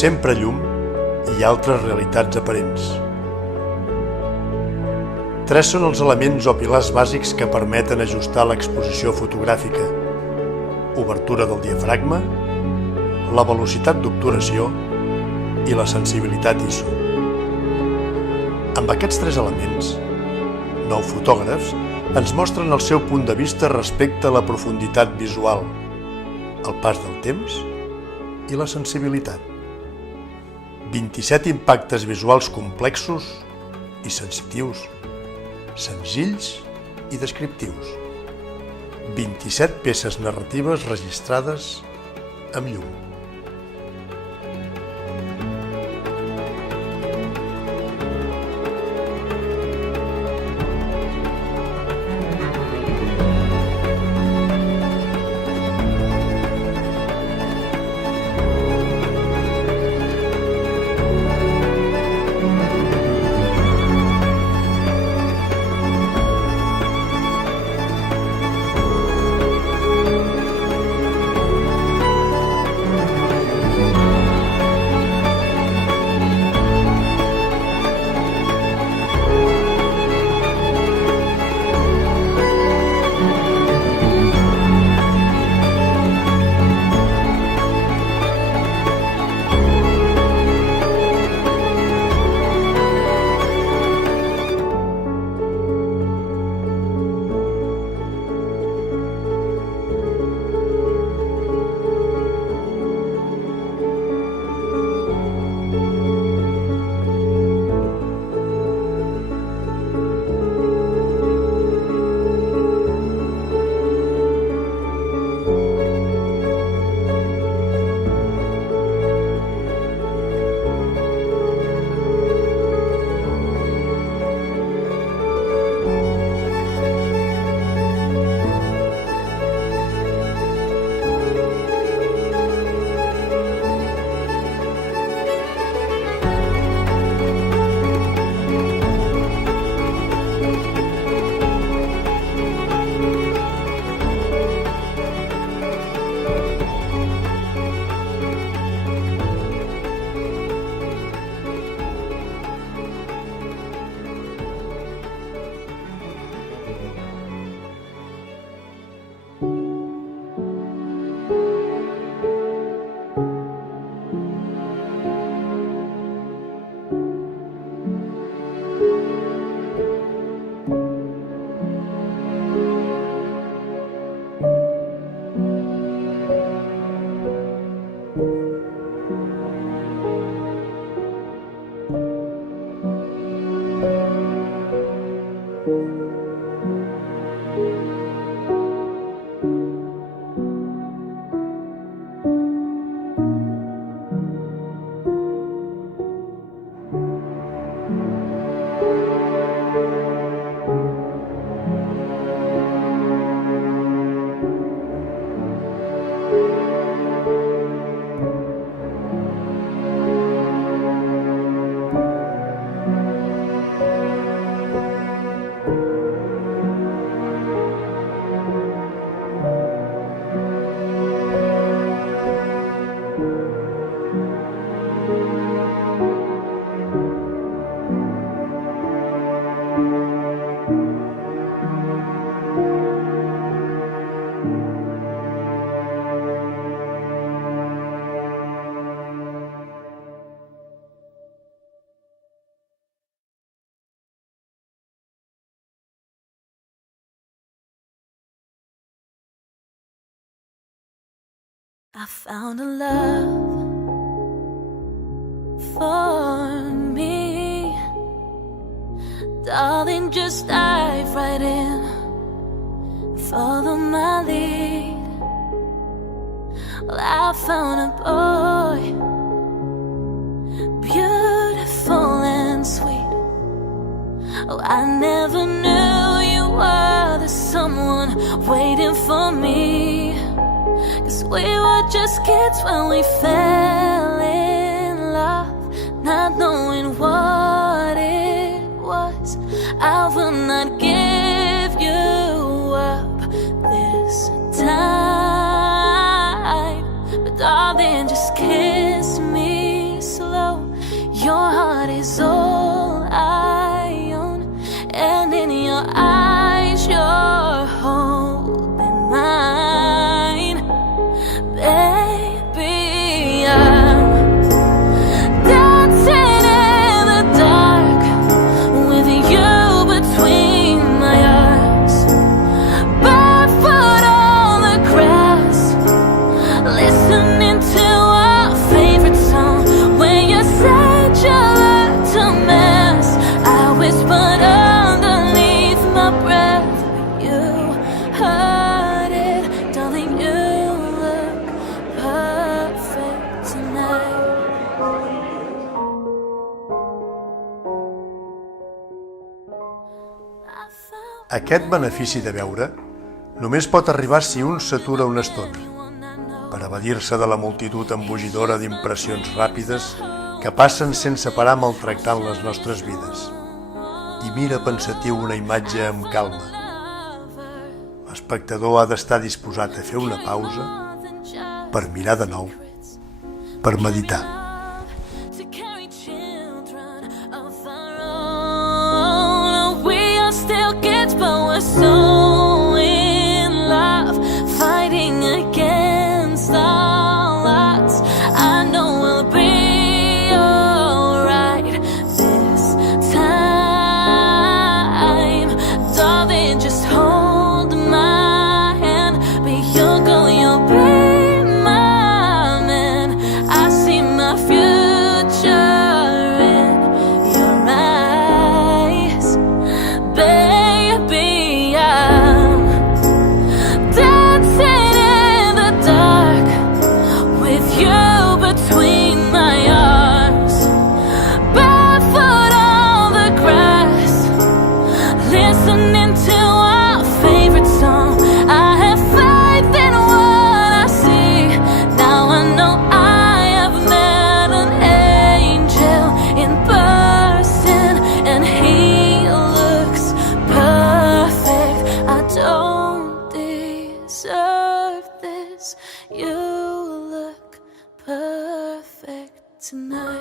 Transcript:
sempre llum i altres realitats aparents. 3 són els elements o pilars bàsics que permeten ajustar l'exposició fotogràfica: obertura del diafragma, la velocitat d'obturació i la sensibilitat ISO. Amb aquests 3 elements, 9 fotògrafs ens mostren el seu punt de vista respecte a la profunditat visual, el pas del temps i la sensibilitat. 27 impactes visuals complexos i sensitius, senzills i descriptius. 27 peces narratives registrades amb llum. I found a love for me. Darling, just dive right in, follow my lead. Well, I found a boy, beautiful and sweet. Oh, I never knew you were the someone waiting for me. 'Cause we were just kids when we fell in love, not knowing what it was. I will not give you up this time, but darling, just kiss me Aquest benefici de veure només pot arribar si un s'atura una estona, per evadir-se de la multitud embogidora d'impressions ràpides que passen sense parar maltractant les nostres vides, i mira pensatiu una imatge amb calma. L'espectador ha d'estar disposat a fer una pausa per mirar de nou, per meditar. To carry children of our own. We are still kids, but we're so in love, fighting against all odds. I know we'll be alright this time. Darling, just hold my hand. Be your girl, you'll be my man. I see my future in your eyes, baby. I'm dancing in the dark with you between my arms, barefoot on the grass, listening to our favorite song. I have faith in what I see. Now I know I have met an angel in person, and he looks perfect. I don't deserve this. You look perfect tonight.